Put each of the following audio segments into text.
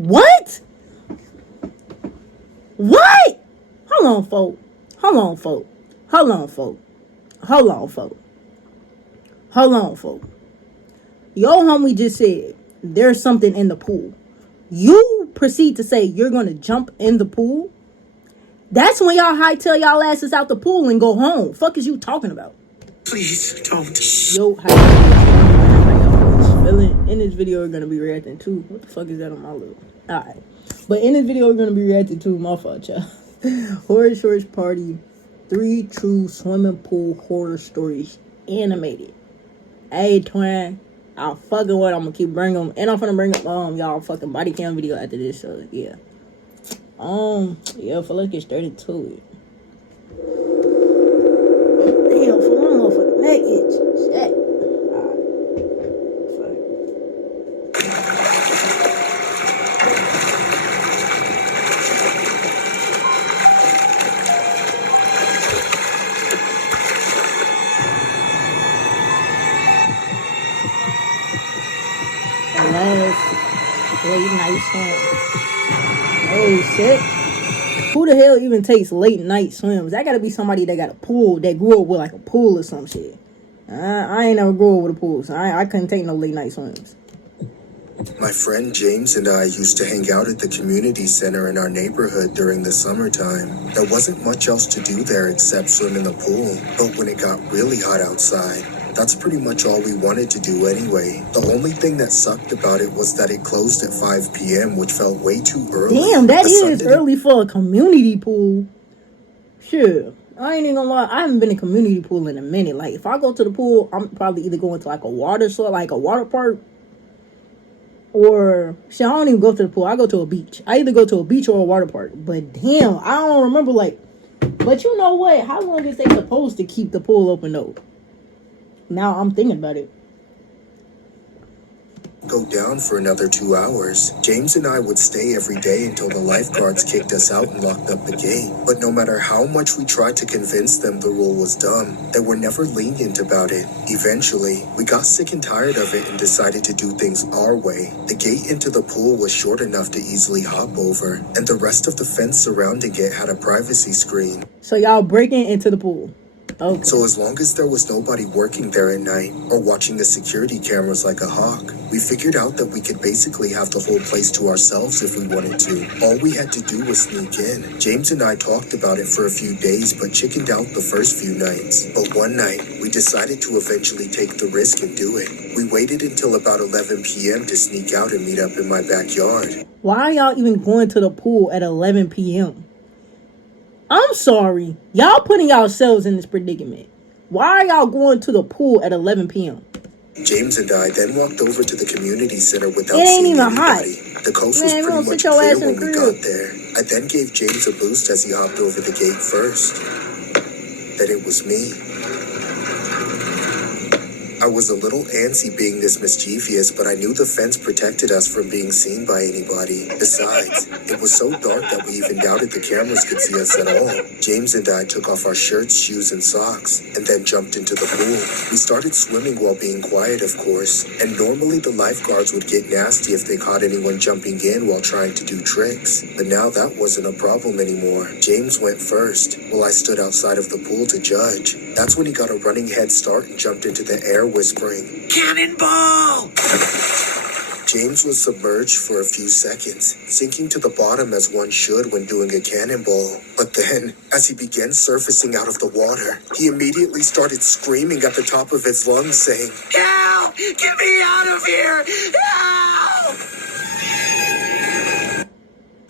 What? What? Hold on, folk. Hold on, folk. Hold on, folk. Hold on, folk. Hold on, folk. Yo, homie just said there's something in the pool. You proceed to say you're gonna jump in the pool. That's when y'all hightail y'all asses out the pool and go home. Fuck is you talking about? Please don't. Yo, in this video we're gonna be reacting to what the fuck is that on my lip? Alright. But in this video we're gonna be reacting to my fault, y'all. Horror Shorts Party 3 True Swimming Pool Horror Stories Animated. Hey twin, I'm fucking what I'm gonna keep bringing them, and I'm gonna bring up y'all fucking body cam video after this. So yeah, yeah. For let's get straight into it. Damn, for my motherfucking neck itch. Shit. Late night swim. Oh shit. Who the hell even takes late night swims? That gotta be somebody that got a pool, that grew up with like a pool or some shit. I ain't never grew up with a pool, so I couldn't take no late night swims. My friend James and I used to hang out at the community center in our neighborhood during the summertime. There wasn't much else to do there except swim in the pool, but when it got really hot outside, that's pretty much all we wanted to do anyway. The only thing that sucked about it was that it closed at 5 p.m., which felt way too early. Damn, that is early for a community pool. Sure. I ain't even gonna lie, I haven't been in a community pool in a minute. Like, if I go to the pool, I'm probably either going to like a water slide, like a water park, or shit, I don't even go to the pool. I go to a beach. I either go to a beach or a water park. But damn, I don't remember like. But you know what? How long is they supposed to keep the pool open though? Now I'm thinking about it. Go down for another 2 hours. James and I would stay every day until the lifeguards kicked us out and locked up the gate. But no matter how much we tried to convince them the rule was dumb, they were never lenient about it. Eventually, we got sick and tired of it and decided to do things our way. The gate into the pool was short enough to easily hop over, and the rest of the fence surrounding it had a privacy screen. So y'all breaking into the pool. Okay. So as long as there was nobody working there at night or watching the security cameras like a hawk, we figured out that we could basically have the whole place to ourselves if we wanted to. All we had to do was sneak in. James and I talked about it for a few days but chickened out the first few nights. But one night, we decided to eventually take the risk and do it. We waited until about 11 p.m. to sneak out and meet up in my backyard. Why are y'all even going to the pool at 11 p.m.? I'm sorry. Y'all putting yourselves in this predicament. Why are y'all going to the pool at 11 p.m.? James and I then walked over to the community center without it ain't seeing even anybody. Hot. The coast was pretty much clear when we got there. I then gave James a boost as he hopped over the gate first. Then it was me. I was a little antsy being this mischievous, but I knew the fence protected us from being seen by anybody. Besides, it was so dark that we even doubted the cameras could see us at all. James and I took off our shirts, shoes, and socks, and then jumped into the pool. We started swimming while being quiet, of course, and normally the lifeguards would get nasty if they caught anyone jumping in while trying to do tricks. But now that wasn't a problem anymore. James went first, while I stood outside of the pool to judge. That's when he got a running head start and jumped into the air whispering, "Cannonball!" James was submerged for a few seconds, sinking to the bottom as one should when doing a cannonball. But then, as he began surfacing out of the water, he immediately started screaming at the top of his lungs, saying, "Help! Get me out of here! Help!"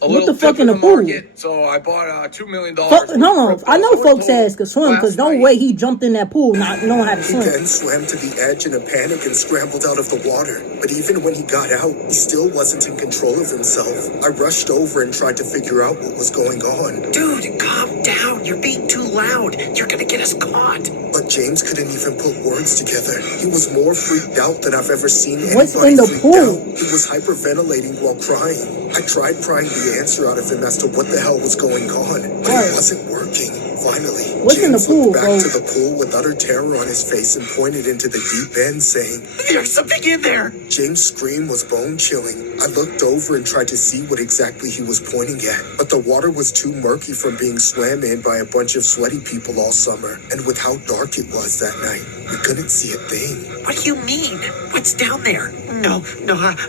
What the fuck in the pool? So I bought $2 million. Hold on. I know folks ass could swim because no way he jumped in that pool not knowing how to swim. He then swam to the edge in a panic and scrambled out of the water. But even when he got out, he still wasn't in control of himself. I rushed over and tried to figure out what was going on. Dude, calm down. You're being too loud. You're gonna get us caught. But James couldn't even put words together. He was more freaked out than I've ever seen anybody What's in the freaked pool? out. He was hyperventilating while crying. I tried prying the answer out of him as to what the hell was going on, but it wasn't working. Finally, What's in the James pool, looked back to folks? the pool with utter terror on his face and pointed into the deep end, saying, There's something in there. James' scream was bone-chilling. I looked over and tried to see what exactly he was pointing at, but the water was too murky from being swam in by a bunch of sweaty people all summer, and with how dark it was that night, we couldn't see a thing. What do you mean? What's down there? No,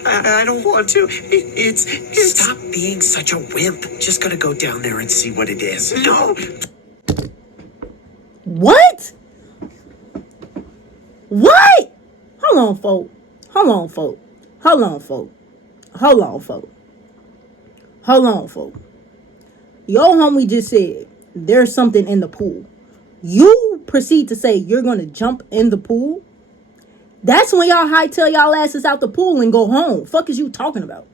I don't want to. It's. Stop being such a wimp. Just gotta go down there and see what it is. No! What? What? Hold on, folk. Hold on, folk. Hold on, folk. Hold on, folk. Hold on, folk. Yo homie just said there's something in the pool. You proceed to say you're gonna jump in the pool? That's when y'all hightail y'all asses out the pool and go home. Fuck is you talking about?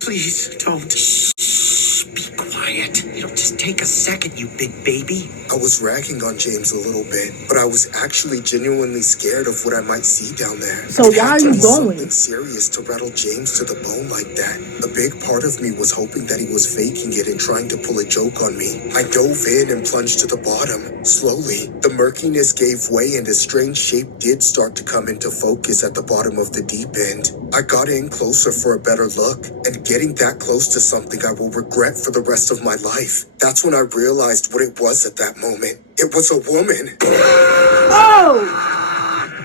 Please don't. Shh, be quiet. It'll just take a second, you big baby. I was ragging on James a little bit, but I was actually genuinely scared of what I might see down there. So It why had are to you be going? something serious to rattle James to the bone like that. A big part of me was hoping that he was faking it and trying to pull a joke on me. I dove in and plunged to the bottom. Slowly, the murkiness gave way and a strange shape did start to come into focus at the bottom of the deep end. I got in closer for a better look, and getting that close to something I will regret for the rest of my life. That's when I realized what it was at that moment. It was a woman. Oh!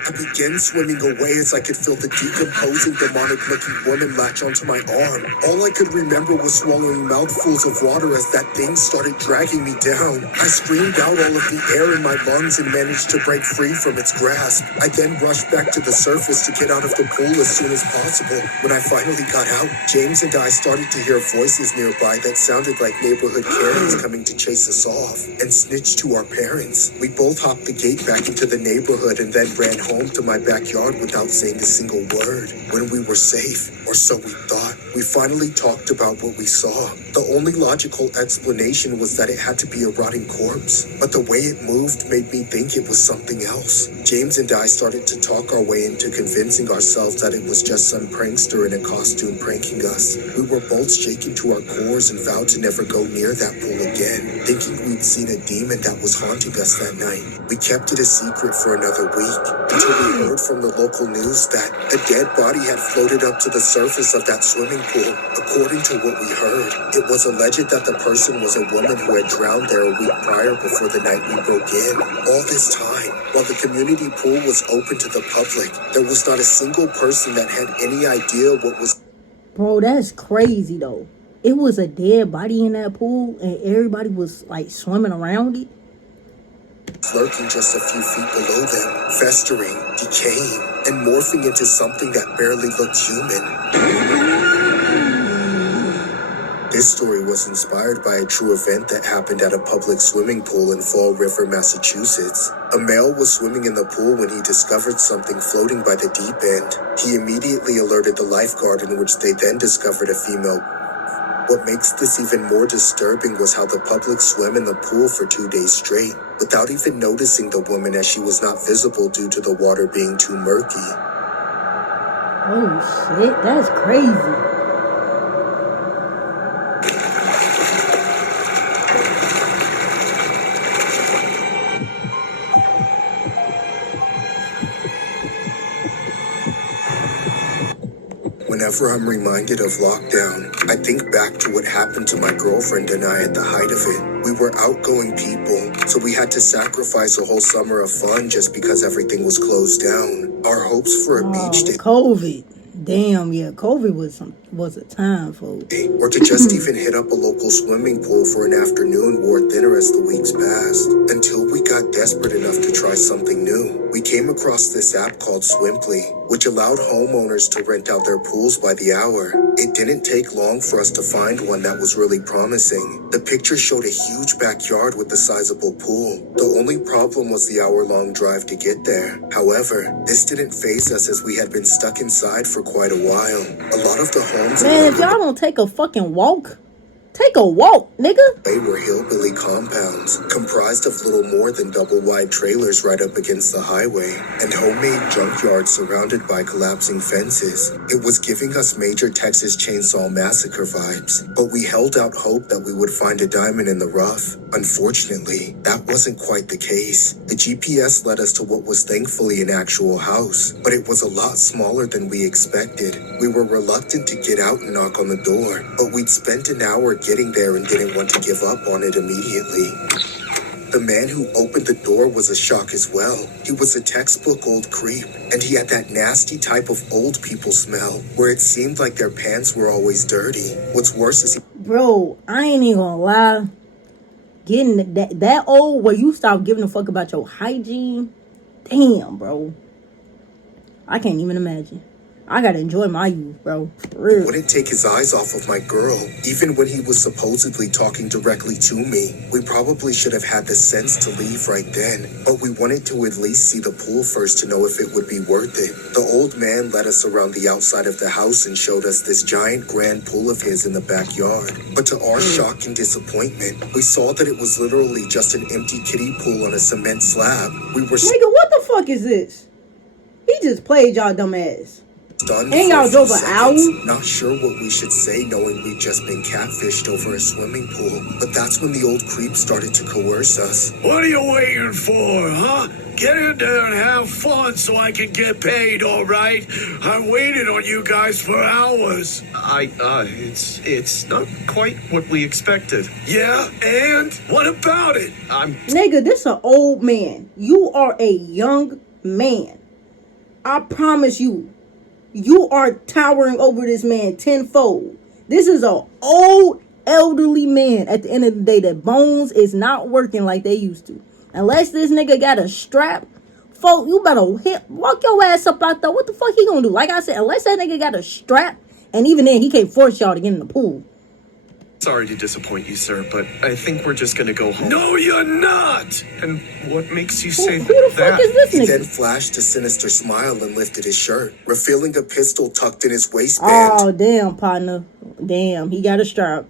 I began swimming away as I could feel the decomposing, demonic-looking woman latch onto my arm. All I could remember was swallowing mouthfuls of water as that thing started dragging me down. I screamed out all of the air in my lungs and managed to break free from its grasp. I then rushed back to the surface to get out of the pool as soon as possible. When I finally got out, James and I started to hear voices nearby that sounded like neighborhood Karens coming to chase us off and snitch to our parents. We both hopped the gate back into the neighborhood and then ran home to my backyard without saying a single word. When we were safe, or so we thought, we finally talked about what we saw. The only logical explanation was that it had to be a rotting corpse, but the way it moved made me think it was something else. James and I started to talk our way into convincing ourselves that it was just some prankster in a costume pranking us. We were both shaken to our cores and vowed to never go near that pool again, thinking we'd seen a demon that was haunting us that night. We kept it a secret for another week, until we heard from the local news that a dead body had floated up to the surface of that swimming pool. According to what we heard, it was alleged that the person was a woman who had drowned there a week prior before the night we broke in. All this time, while the community pool was open to the public, there was not a single person that had any idea what was... Bro, that's crazy though. It was a dead body in that pool and everybody was like swimming around it. lurking just a few feet below them, festering, decaying, and morphing into something that barely looked human. This story was inspired by a true event that happened at a public swimming pool in Fall River, Massachusetts. A male was swimming in the pool when he discovered something floating by the deep end. He immediately alerted the lifeguard, in which they then discovered a female. What makes this even more disturbing was how the public swam in the pool for 2 days straight, without even noticing the woman, as she was not visible due to the water being too murky. Oh shit, that's crazy. Whenever I'm reminded of lockdown, I think back to what happened to my girlfriend and I at the height of it. We were outgoing people, so we had to sacrifice a whole summer of fun just because everything was closed down. Our hopes for a beach day, COVID. Damn, yeah, COVID was a time, folks. or to just even hit up a local swimming pool for an afternoon wore thinner as the weeks passed, until we got desperate enough to try something new. We came across this app called Swimply, which allowed homeowners to rent out their pools by the hour. It didn't take long for us to find one that was really promising. The picture showed a huge backyard with a sizable pool. The only problem was the hour-long drive to get there. However, this didn't faze us, as we had been stuck inside for quite a while. A lot of the homes... Man, if y'all don't take a fucking walk, Take a walk, nigga. They were hillbilly compounds, comprised of little more than double-wide trailers right up against the highway, and homemade junkyards surrounded by collapsing fences. It was giving us major Texas Chainsaw Massacre vibes, but we held out hope that we would find a diamond in the rough. Unfortunately, that wasn't quite the case. The GPS led us to what was thankfully an actual house, but it was a lot smaller than we expected. We were reluctant to get out and knock on the door, but we'd spent an hour getting there and didn't want to give up on it immediately. The man who opened the door was a shock as well. He was a textbook old creep, and he had that nasty type of old people smell, where it seemed like their pants were always dirty. What's worse is Bro, I ain't even gonna lie. Getting that old where you stop giving a fuck about your hygiene. Damn, bro. I can't even imagine. I gotta enjoy my youth, bro. For real. wouldn't take his eyes off of my girl, even when he was supposedly talking directly to me. We probably should have had the sense to leave right then, but we wanted to at least see the pool first to know if it would be worth it. The old man led us around the outside of the house and showed us this giant grand pool of his in the backyard. But to our shock and disappointment, we saw that it was literally just an empty kiddie pool on a cement slab. We were Nigga, what the fuck is this? He just played y'all dumb ass. stunned And y'all for a drove few an hour? seconds, not sure what we should say knowing we'd just been catfished over a swimming pool. But that's when the old creep started to coerce us. What are you waiting for, huh? Get in there and have fun so I can get paid, all right? I waited on you guys for hours. It's not quite what we expected. Yeah, and what about it? Nigga, this an old man. You are a young man. I promise you. You are towering over this man tenfold. This is an old, elderly man at the end of the day. That bones is not working like they used to. Unless this nigga got a strap, folk, you better walk your ass up out there. What the fuck he gonna do? Like I said, unless that nigga got a strap, and even then, he can't force y'all to get in the pool. Sorry to disappoint you, sir, but I think we're just gonna go home. No, you're not! And what makes you Who say the fuck that? is this He then nigga? flashed a sinister smile and lifted his shirt, revealing a pistol tucked in his waistband. Oh, damn, partner. Damn, he got a strap.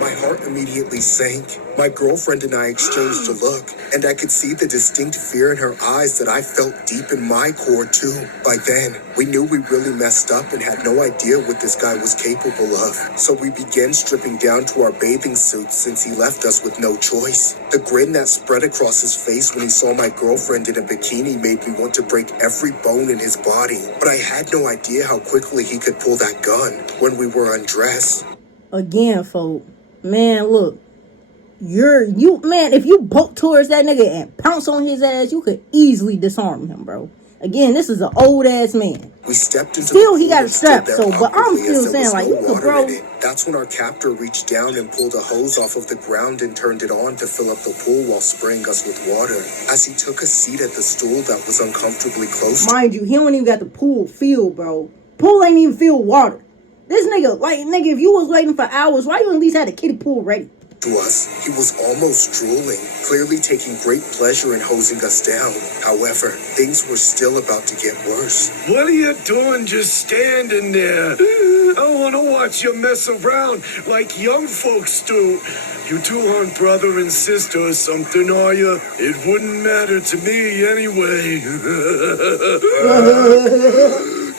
My heart immediately sank. My girlfriend and I exchanged a look, and I could see the distinct fear in her eyes that I felt deep in my core too. By then, we knew we really messed up and had no idea what this guy was capable of. So we began stripping down to our bathing suits since he left us with no choice. The grin that spread across his face when he saw my girlfriend in a bikini made me want to break every bone in his body. But I had no idea how quickly he could pull that gun when we were undressed. Again, folk. Man, look. Man, if you bolt towards that nigga and pounce on his ass, you could easily disarm him, bro. Again, this is an old ass man. We stepped into Still, the he pool got a and strap, stood there so, but I'm awkwardly still as there saying, was like, no you could, water bro. in it. That's when our captor reached down and pulled a hose off of the ground and turned it on to fill up the pool while spraying us with water. As he took a seat at the stool that was uncomfortably close to Mind you, he don't even got the pool filled, bro. Pool ain't even filled water. This nigga, like, nigga, if you was waiting for hours, why you at least had a kiddie pool ready? us, he was almost drooling, clearly taking great pleasure in hosing us down. However, things were still about to get worse. What are you doing just standing there? I want to watch you mess around like young folks do. You two aren't brother and sister or something, are you? It wouldn't matter to me anyway.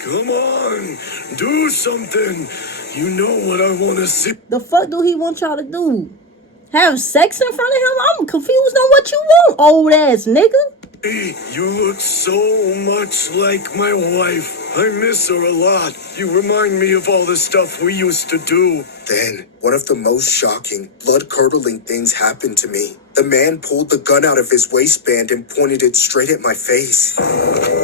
Come on, do something. You know what I want to see. The fuck do he want y'all to do? Have sex in front of him? I'm confused on what you want, old ass nigga. You look so much like my wife. I miss her a lot. You remind me of all the stuff we used to do. Then, one of the most shocking, blood-curdling things happened to me. The man pulled the gun out of his waistband and pointed it straight at my face.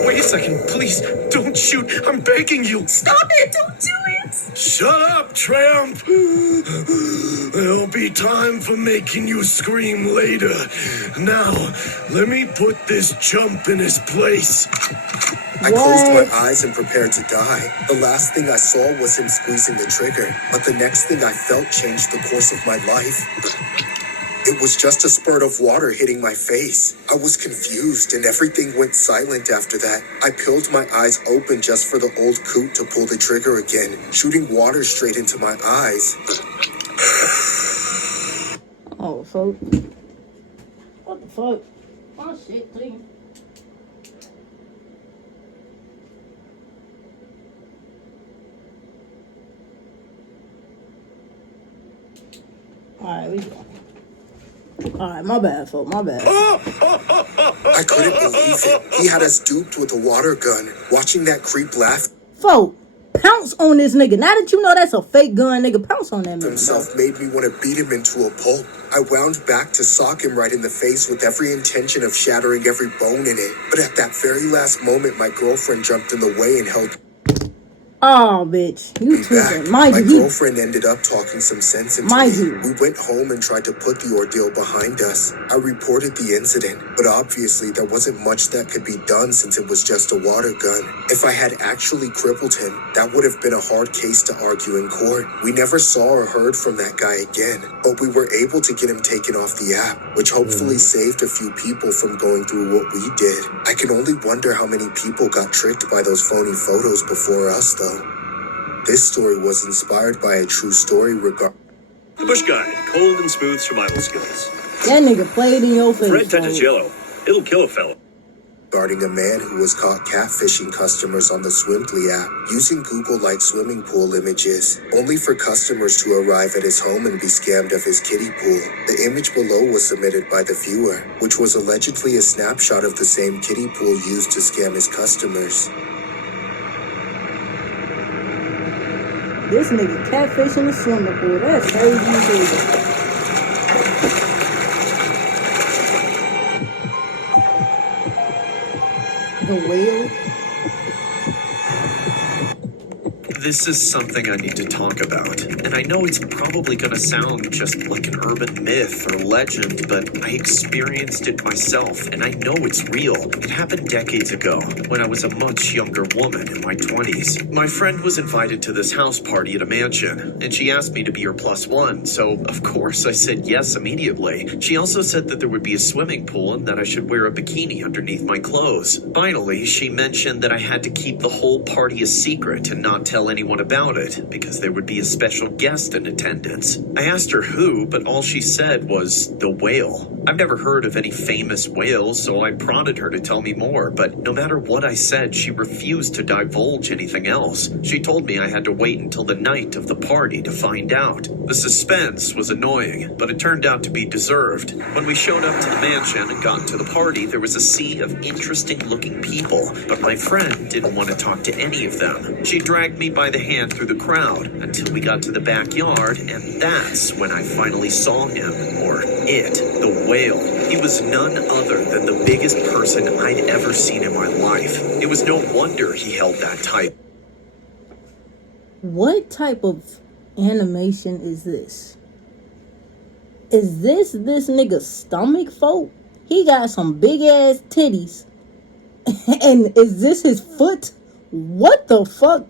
Wait a second, please, don't shoot. I'm begging you. Stop it! Don't do it! Shut up, tramp! There'll be time for making you scream later. Now, let me put this chump in his place. I closed my eyes and prepared to die. The last thing I saw was him squeezing the trigger, but the next thing I felt changed the course of my life. It was just a spurt of water hitting my face. I was confused and everything went silent after that. I peeled my eyes open just for the old coot to pull the trigger again, shooting water straight into my eyes. Oh, fuck. What the fuck? Oh, shit, clean. Alright, we go. Alright, my bad, folks. My bad. I couldn't believe it. He had us duped with a water gun. Watching that creep laugh Folk, pounce on this nigga. Now that you know that's a fake gun, nigga, pounce on that nigga. himself made me want to beat him into a pulp. I wound back to sock him right in the face with every intention of shattering every bone in it. But at that very last moment, my girlfriend jumped in the way and held Oh, bitch. You me back. tweaking. My Mind you, girlfriend ended up talking some sense into Mind me. you. We went home and tried to put the ordeal behind us. I reported the incident, but obviously there wasn't much that could be done since it was just a water gun. If I had actually crippled him, that would have been a hard case to argue in court. We never saw or heard from that guy again, but we were able to get him taken off the app, which hopefully saved a few people from going through what we did. I can only wonder how many people got tricked by those phony photos before us, though. This story was inspired by a true story regarding The Bush Guide, cold and smooth survival skills. that nigga played in your face. Red touches folks. yellow. It'll kill a fella. a man who was caught catfishing customers on the Swimply app using Google-like swimming pool images, only for customers to arrive at his home and be scammed of his kiddie pool. The image below was submitted by the viewer, which was allegedly a snapshot of the same kiddie pool used to scam his customers. This nigga catfish in the swimming pool. That's crazy as hell. The whale. This is something I need to talk about, and I know it's probably gonna sound just like an urban myth or legend, but I experienced it myself, and I know it's real. It happened decades ago, when I was a much younger woman in my 20s. My friend was invited to this house party at a mansion, and she asked me to be her plus one, so of course I said yes immediately. She also said that there would be a swimming pool and that I should wear a bikini underneath my clothes. Finally, she mentioned that I had to keep the whole party a secret and not tell anyone about it, because there would be a special guest in attendance. I asked her who, but all she said was the whale. I've never heard of any famous whales, so I prodded her to tell me more, but no matter what I said, she refused to divulge anything else. She told me I had to wait until the night of the party to find out. The suspense was annoying, but it turned out to be deserved. When we showed up to the mansion and got to the party, there was a sea of interesting-looking people, but my friend didn't want to talk to any of them. She dragged me by the hand through the crowd until we got to the backyard, and that's when I finally saw him, or it, the whale. He was none other than the biggest person I'd ever seen in my life. It was no wonder he held that type. What type of animation is this? Is this nigga's stomach, folk? He got some big ass titties. And is this his foot? What the fuck?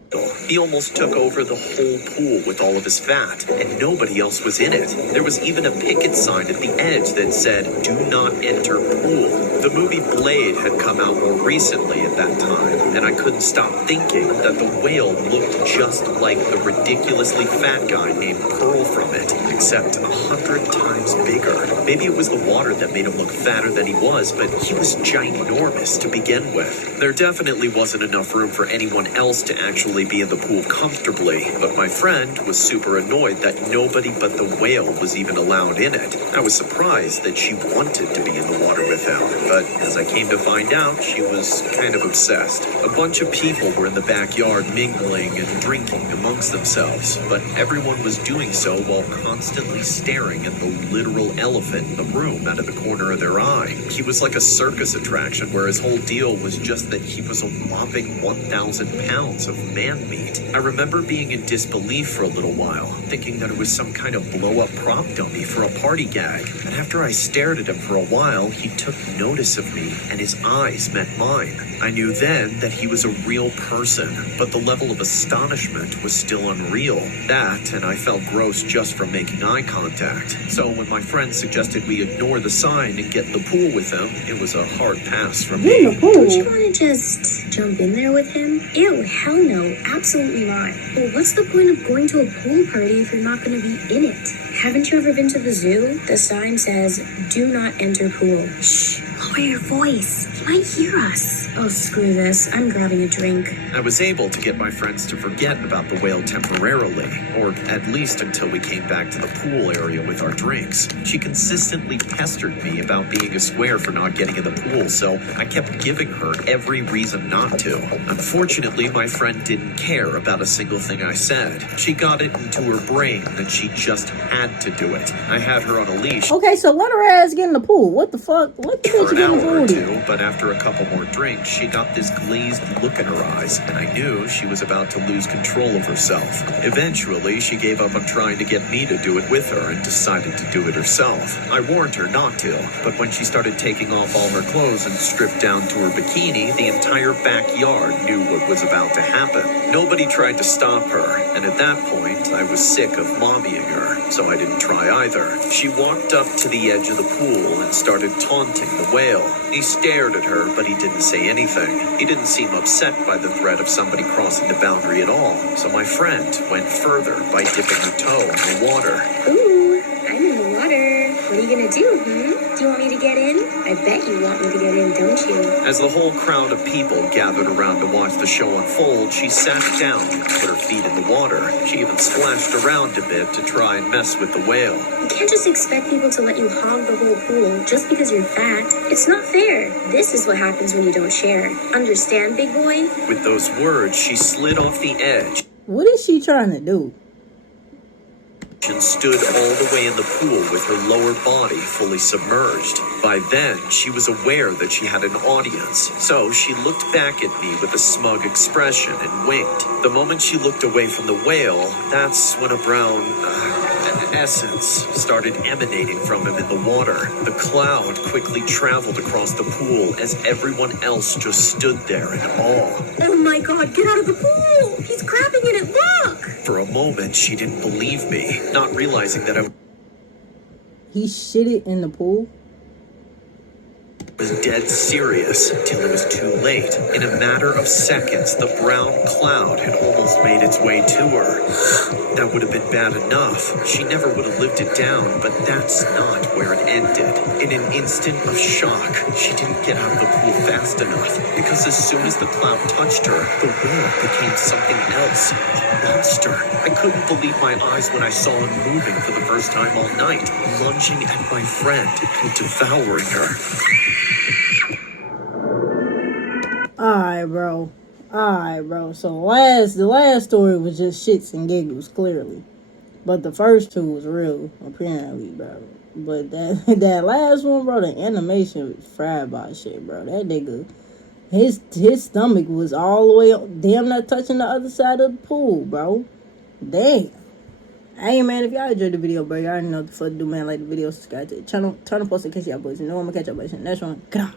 He almost took over the whole pool with all of his fat, and nobody else was in it. There was even a picket sign at the edge that said, "Do not enter pool." The movie Blade had come out more recently at that time, and I couldn't stop thinking that the whale looked just like the ridiculously fat guy named Pearl from it, except 100 times bigger. Maybe it was the water that made him look fatter than he was, but he was ginormous to begin with. There definitely wasn't enough room for anyone else to actually be in the pool comfortably, but my friend was super annoyed that nobody but the whale was even allowed in it. I was surprised that she wanted to be in the water with him, but as I came to find out, she was kind of obsessed. A bunch of people were in the backyard mingling and drinking amongst themselves, but everyone was doing so while constantly staring at the literal elephant in the room out of the corner of their eye. He was like a circus attraction where his whole deal was just that he was a whopping 1,000 1,000 pounds of man meat. I remember being in disbelief for a little while, thinking that it was some kind of blow-up prop dummy for a party gag. And after I stared at him for a while, he took notice of me, and his eyes met mine. I knew then that he was a real person, but the level of astonishment was still unreal. That, and I felt gross just from making eye contact. So when my friend suggested we ignore the sign and get in the pool with him, it was a hard pass for In me. the pool. Don't you want to just jump in there with him? Ew, hell no, absolutely not. Well, what's the point of going to a pool party if you're not going to be in it? Haven't you ever been to the zoo? The sign says, do not enter pool. Shh, lower your voice. He might hear us. Oh, screw this. I'm grabbing a drink. I was able to get my friends to forget about the whale temporarily, or at least until we came back to the pool area with our drinks. She consistently pestered me about being a square for not getting in the pool, so I kept giving her every reason not to. Unfortunately, my friend didn't care about a single thing I said. She got it into her brain that she just had to do it. I had her on a leash Okay, so let her ass get in the pool. What the fuck? What the for bitch an get in the hour or pool? two, but after a couple more drinks, she got this glazed look in her eyes, and I knew she was about to lose control of herself. Eventually, she gave up on trying to get me to do it with her and decided to do it herself. I warned her not to, but when she started taking off all her clothes and stripped down to her bikini, the entire backyard knew what was about to happen. Nobody tried to stop her, and at that point, I was sick of mommying her, so I didn't try either. She walked up to the edge of the pool and started taunting the whale. He stared at her, but he didn't say anything. He didn't seem upset by the threat of somebody crossing the boundary at all, so my friend went further by dipping her toe in the water. Ooh, I'm in the water. What are you gonna do, Do you want me to get in? I bet you want me to get in, don't you? As the whole crowd of people gathered around to watch the show unfold, she sat down and put her feet in the water. She even splashed around a bit to try and mess with the whale. You can't just expect people to let you hog the whole pool just because you're fat. It's not fair. This is what happens when you don't share. Understand, big boy? With those words, she slid off the edge What is she trying to do? and stood all the way in the pool with her lower body fully submerged. By then, she was aware that she had an audience, so she looked back at me with a smug expression and winked. The moment she looked away from the whale, that's when a brown essence started emanating from him in the water. The cloud quickly traveled across the pool as everyone else just stood there in awe. Oh my god, get out of the pool! He's crabbing in it, look! For a moment, she didn't believe me, not realizing that I He shit it in the pool? was dead serious till it was too late. In a matter of seconds, the brown cloud had almost made its way to her. That would have been bad enough. She never would have lived it down, but that's not where it ended. In an instant of shock, she didn't get out of the pool fast enough, because as soon as the cloud touched her, the whale became something else. A monster. I couldn't believe my eyes when I saw him moving for the first time all night, lunging at my friend and devouring her. Alright, bro. So the last story was just shits and giggles, clearly. But the first two was real, apparently, bro. But that last one, bro, the animation was fried by shit, bro. That nigga, his stomach was all the way up, damn not touching the other side of the pool, bro. Damn. Hey, man, if y'all enjoyed the video, bro, y'all already know what the fuck to do, man. Like the video, subscribe to the channel, turn on post in case y'all boys know I'm gonna catch y'all boys in the next one. Good on.